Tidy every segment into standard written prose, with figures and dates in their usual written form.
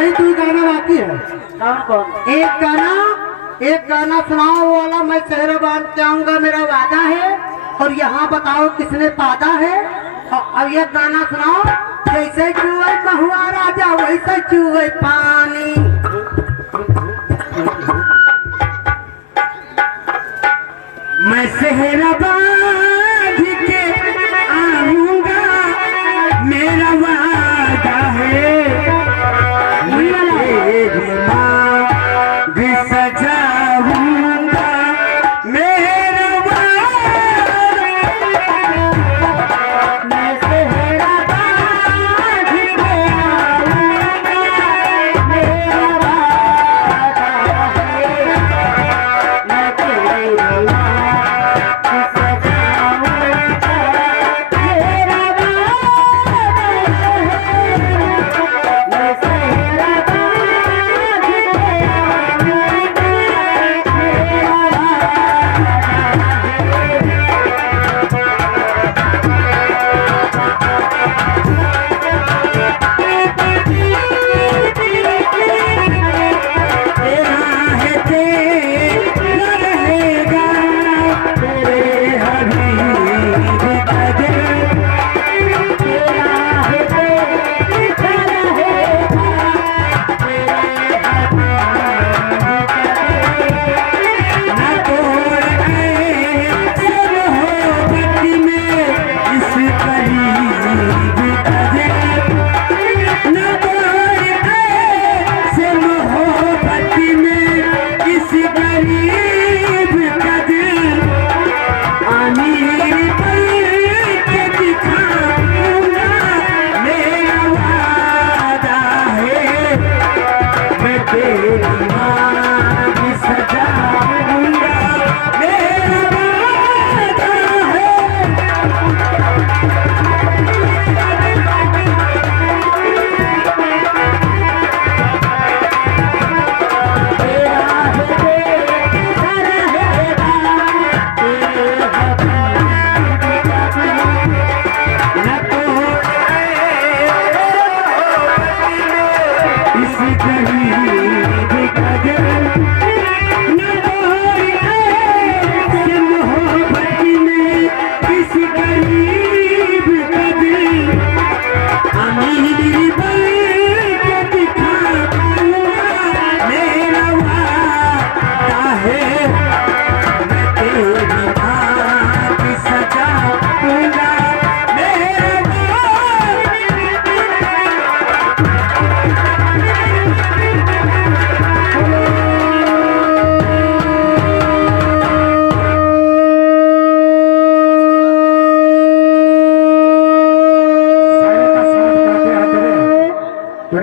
ही तू गाना बाकी है। कौन कौन? एक गाना सुनाओ वो वाला, मैं शहर बांध के आऊंगा मेरा वादा है, और यहाँ बताओ किसने पादा है। और ये गाना सुनाओ, जैसे चूहे महुआ राजा वैसे चूहे पानी। मैं शहर बांध के आऊंगा मेरा वादा है, सजाऊंगा मेरा मैं सेहरा बांध के आऊंगा मेरा वादा है, मैं तेरा सजाऊंगा मेरा वादा है, मैं सेहरा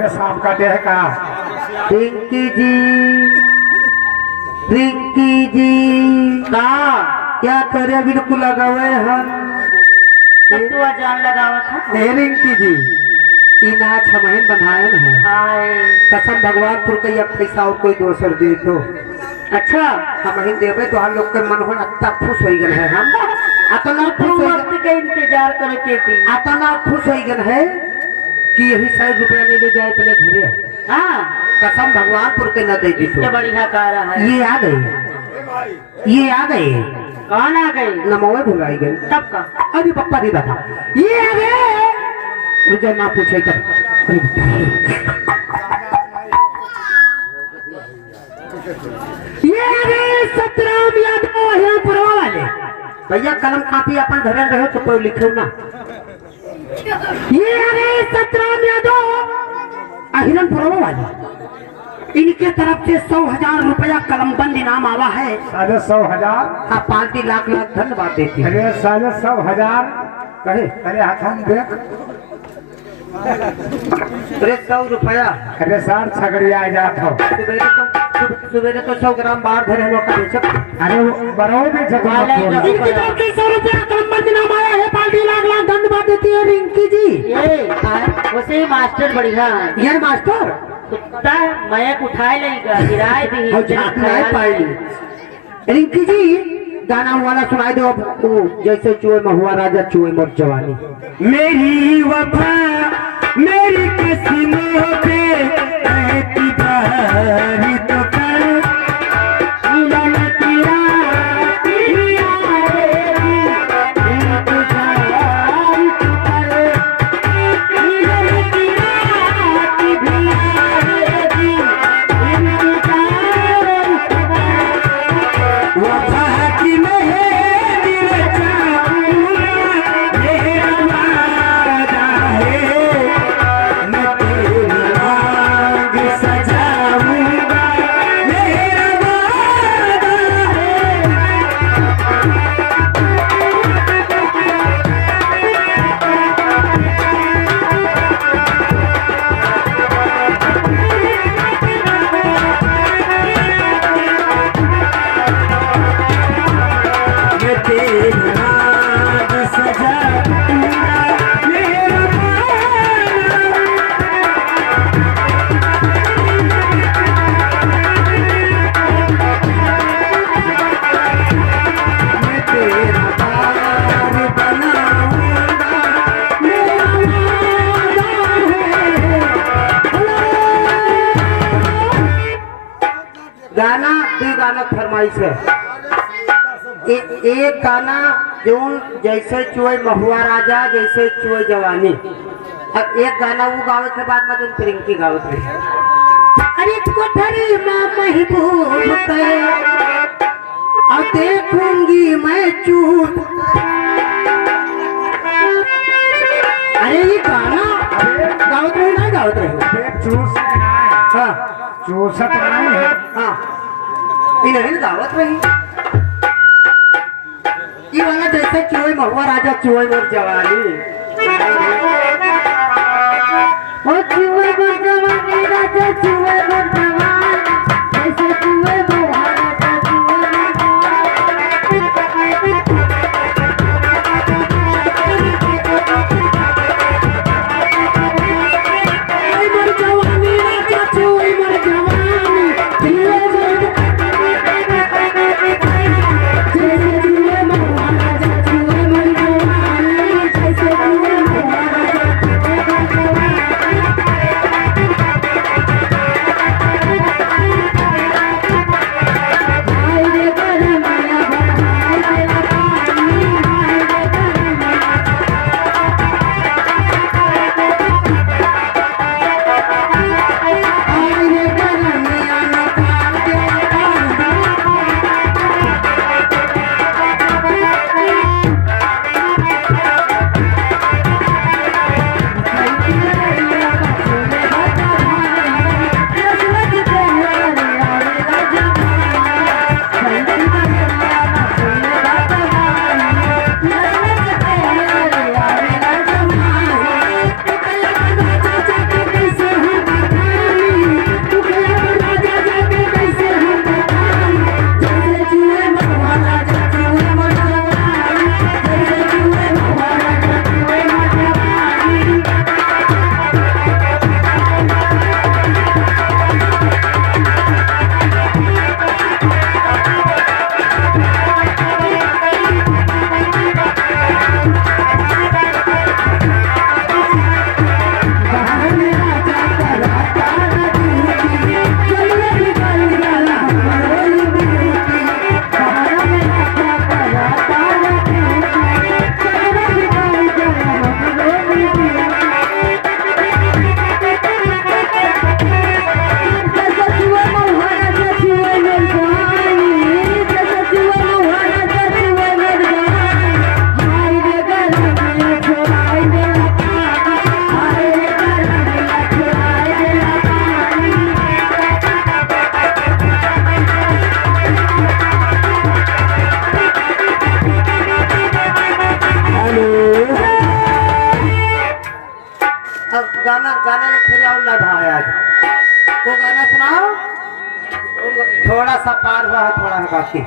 सांप काटे है का? रिंकी जी का क्या करे, बिल्कुल लगावे हम तू जान लगावा था। रिंकी जी इना छमहन बनायन है। कसम भगवानपुर का या पैसा और कोई दोसर दे तो अच्छा हम ही देवे तो हम लोग के मन हो अत्ता खुश हो गए है। हम अतना खुश वक्त के इंतजार करे के थी, अतना खुश हो गए है कि यही 100 रुपया ले ले जाओ अपने घरे। हाँ कसम भगवानपुर के न दे दी तो बढ़िया कार है। ये आ गए कौन आ गई? नमोए भुलाई गए तब का? अरे पप्पा दी बता ये आ गए, मुझे ना पूछे तब। ये आ गए 17 यादव है पुरवा वाले भैया, कलम कापी अपन घरे रहे तो कोई लिखो ना। ये आ गए 17 यादव अहिरन पुरवा वाले, इनके तरफ से 100,000 रुपया कलमबंद इनाम आवा है। 100,000? हाँ, पार्टी लाख धन्यवाद देती है। अरे 100,000 कहे? अरे हाथ देख, अरे 100 रुपया। अरे सर छगड़िया आ जात हो। सुबह तो 100 ग्राम बाहर धरे हम लोग का बेचक। अरे बरो बेचक इनकी तरफ से 100 रुपया कलमबंद इनाम आया है, पार्टी लाख धन्यवाद देती है रिंकी जी। वैसे मास्टर बढ़िया है। ये मास्टर कुत्ता मैं उठाए लेगा, गिराए भी रिंकी जी गाना वाला सुनाई दो अब। जैसे चूहे महुआ राजा चूहे मोर जवानी। मेरी वफा मेरी किस्मों पे गाना फरमाइश है। एक गाना जो जैसे चुए महुआ राजा जैसे चुए जवानी। अब एक गाना वो गावे के बाद में प्रिंकी गावत रही। अरे कोठरी माँ महबूब पे और देखूंगी मैं चूट। अरे ये गाना गावत रही ना गावत रही। हाँ चूसत नहीं है। हाँ इन्हें गावत रही। ये वाला जैसे चुए महुआ राजा चुए मोर जवानी। ओ चुए मोर जवानी राजा चुए मोर जवानी जैसे चुए महुआ राजा चुए मोर जवानी राजा चुए मोर जवानी चुए मोर जैसे चुए महुआ राजा चुए मोर जवानी जैसे चुए महुआ गाना गाना एक फिर और लगा है आज। वो गाना सुनाओ। थोड़ा सा पार हुआ है थोड़ा है बाकी।